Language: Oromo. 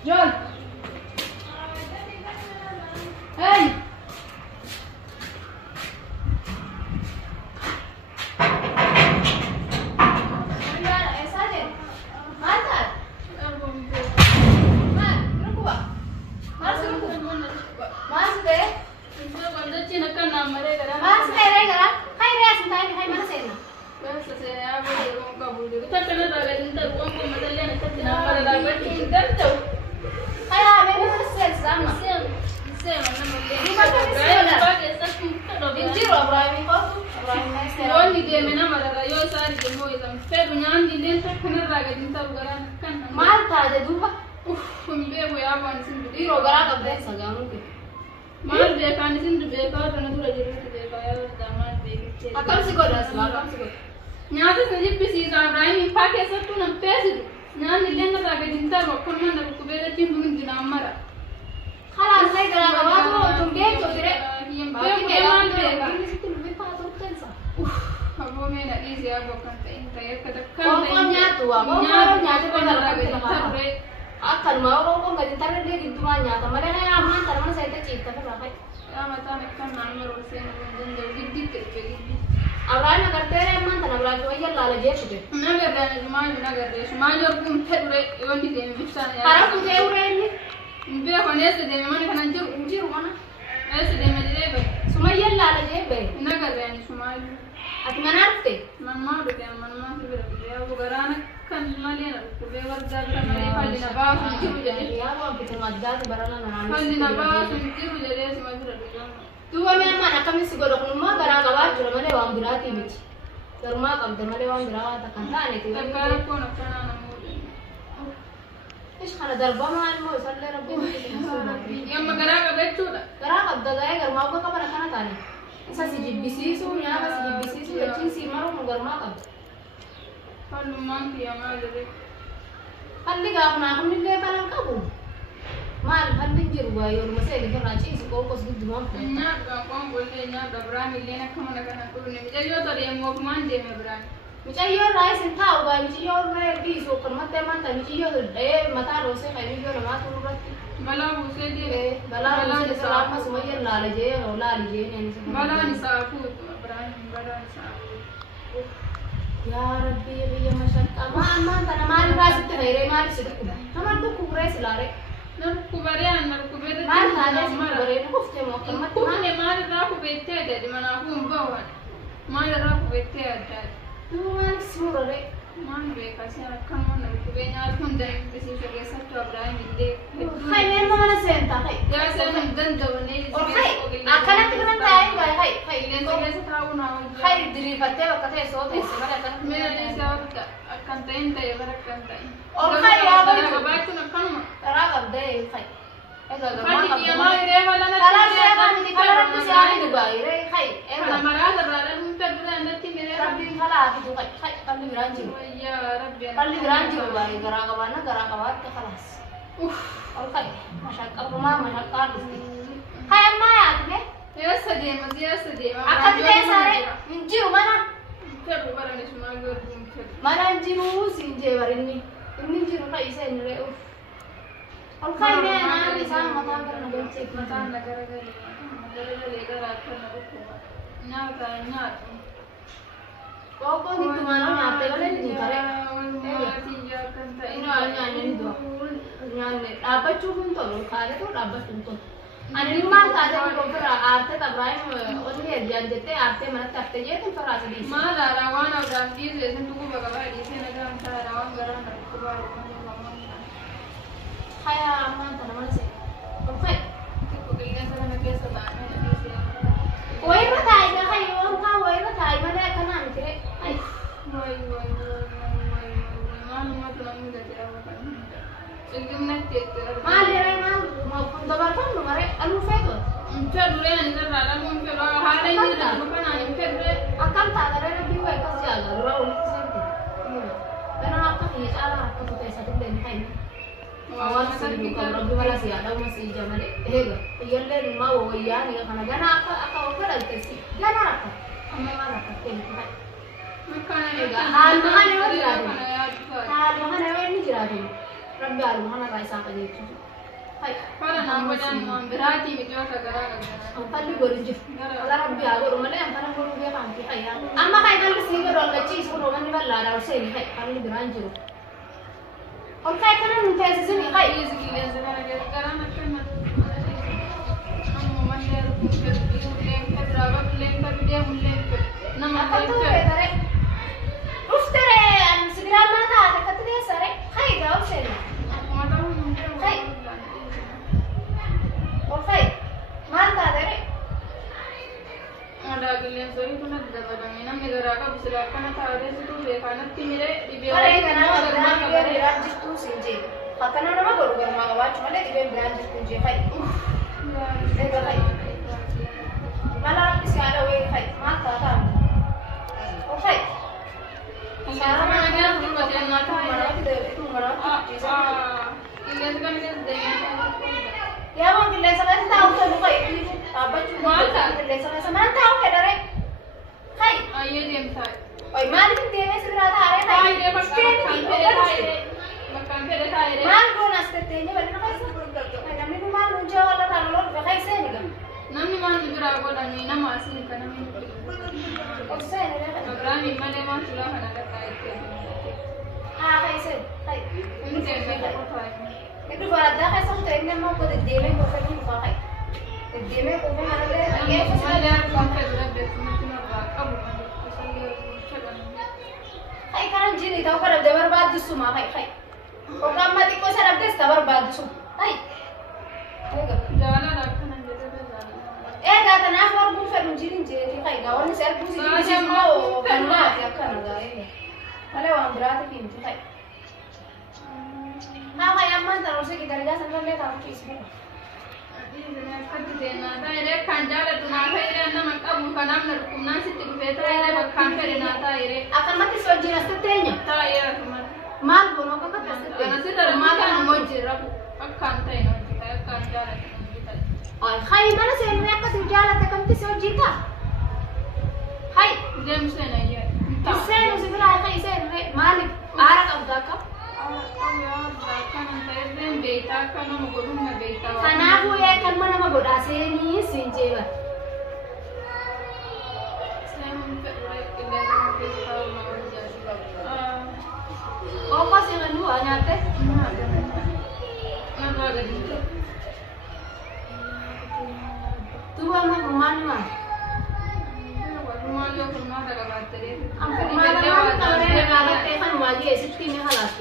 John. Hey. Akan mau kok enggak ditaruh dia gitu aja. Kemarin saya aman, karena saya itu cita kan pakai. Ya mata kan nama rusen dan jadi gitu. Awalnya kerja aman, tanah belakang aja lalu dia sudah. Naga dan cuma pun terus itu di sini misalnya. Karena pun saya udah ini. Biar konek sedih mana kan anjir mana? Sedih mana dia? Semua ya lalu dia. Naga dan cuma. Ati mana arti? Mama udah kan mama sudah dia bukan kan malin aku bewar jaga malin kali nabah sendiri jadi ya aku kita ngajak barana nana kali nabah sendiri jadi semua sudah tuh kami mana kami sigorok rumah gara gara cuma mana wang berarti bici rumah kami mana wang berarti kan kan itu terkara pun apa namu is kana darba mal mo salle rabbi yang magara ka betu gara ka daga gar mau ka para kana tani isa si bisi su ya si bisi su chin si maro mo gar ma ka kalau manti yang ada deh, kalau gak pernah aku nih lebaran kamu, mal kalau jiru ayo rumah saya gitu raci sih kau kos gitu mau. Nyak kamu boleh nyak berani lena kamu nak nak tu nih, macam yo tadi yang mau mandi berani. Macam yo rice entah apa, macam yo rice di so kermat teman tadi macam yo mata rose kayak yo nama tu berarti. Bala rose dia, bala rose selama semua yo lala je ni semua. Bala ni sapu berani, bala ni sapu. Ya Rabbi ya masyaallah man tanah mari ras itu mere mari situ namar tu kubure silare nar kubare anar kubere man tane kubure ku kufte mo kamat man ne mari ra ku bette de mana ku mbawan mari ra ku bette ada tu man surore man be kasi kan mon ku be nyar kun de bisi sege satto abra minde hay ne mana senta hay ya sen dan dawne hay akana tikran tay hay ne sege satta una hay diri fatte wakate so de semana kan mera ne sa kan tay tay barakan tay hay ya ba tu na kan ra gabde hay Kali dia mau rewa lana kalau saya kan di kalau di sini juga ire kai kalau marah terlalu mumpet bulan nanti mere rabbi kala itu kai kali beranjing ya rabbi kali beranjing bari gara kawat ke kelas kai masyarakat rumah masyarakat kai amma ya tuh ya sedih akan kita sare injiru mana ke barang semua mana injiru sinje barini injiru kai saya nire और खाई में ना निशान मता करना बेचे मता लगा लेकर आकर ना रुको ना करना को ni तुम्हारा यहाँ पे वाले नहीं करे ino ane ni do nyane apa cuma tu lo kare tu apa tu ane ni mana saja ni dokter arte tabraim only ajan jete arte mana takte je tu farah sedih mana rawan abram di sesen tu bagaimana di sini kan rawan garan aku baru Kaya aman tanah sih. Oke. Kita keingat sama mereka sebana ni sih. Woi matai dah kaya orang kau woi matai mana kena ni kira. Woi. Mana macam mana jadi awak kan. Segini nanti terus. Mana ada mana mau pun dapat pun lumare alu fego. Macam dulu ni kan rala pun fego. Hari ni dah bukan ani fego. Akan tak ada lebih baik kasi agar orang unik sendiri. Karena apa ni cara apa tu pesa tu beli kain. Awal sih bukan Rabbi malah sih ada masih zaman hega. Iya le mau iya nih karena gana apa apa lagi sih. Gana apa? Amma mana apa? Makan hega. Makan hega. ربي على ما أنا رايسة قديش هاي فأنا بدأ براتي بجوك كلام أقل برجف على ربي على ما لا أنا أقول بيا كم في حياة أما هاي قال سيجر ولا شيء سكون رومان بلا لا وسيني هاي قال لي برانجرو وكاي كنا نتأسسني هاي يزكي لازم أنا كلام كنا أمم ما هي ركوب لين كبرى لين كبدي ولين نما أكتر كده أفترى أن سبيل ما هذا كتير سرّ هاي جاوب سرّ هاي وفاي ما أنت هذا ada gilian sori pun ada dapat mina negara ka bisa kana tawade situ lekana timire dibiya अरे करना है बिराज जितू सिंजे पकना ना करो कर मांगा बात चले दिबे बिराज जितू जे भाई देखो भाई मला इसका आला वे भाई मां था ओ भाई सारा मां गया तुम बता ना था मरा दे तू मरा gilian kan dia deh ya mau gilian sama tahu tuh भाई apa cuma gilian sama tahu है डरे भाई ये गेम था ओए मान के देवे से रहा था अरे हाय रे मक्कान पे था रे मान को नाचते थे ने वाले ना कैसे भाई हमने भी मान ऊंचा वाला था लोग कैसे निकल namni मान बिगड़ा को डालनी ना मासी निकल और से ने प्रोग्राम इमले मान चला खाना करता है हां कैसे भाई इनसे मैं को था itu barat dah कैसे तो इनने mau को देवे को फिर नहीं भाई देवे को भी मार ले ये मैं कौन से जरा देख मैं अब Hai kan jini tahu kan ada berbadu semua hai kok mati kok sarap des tak berbadu semua hai jalan ada kan jadi kata nak mau bung fer jini jadi hai kawan ser bung sih mau kan mati akan ada ini kalau orang berat ini hai hai aman terus kita lihat sampai lihat apa sih direct kanjala tunafayre na makabu kanam na kumna sitti beta ire bakkan fere na ta ire akan mati soji na setenya ta ire kumar mal bono ka kata setenya ana sitar ma kan mojira bakkan ta ina ta kanjala ay hay mana se ne ka tujala ta kam ti soji ka hay james na ye se no se bra hay se ne malik ara ka ka kanaafuu kan mana magodhaa seenii siin jeeba ookoo seemanuu waa nyaatte tuu amma furmaanuma Ang furmaanuma kan kabaree lagattee kan waajjii eessitti ni halaas